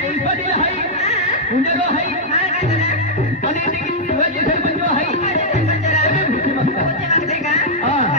پڑھی رہی ہئی انہڑو ہئی نا گدنا انہی دی دوہ جسے پنجو ہئی تے مچرا ہئی مست مچرا آکھے گا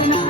Thank no. you.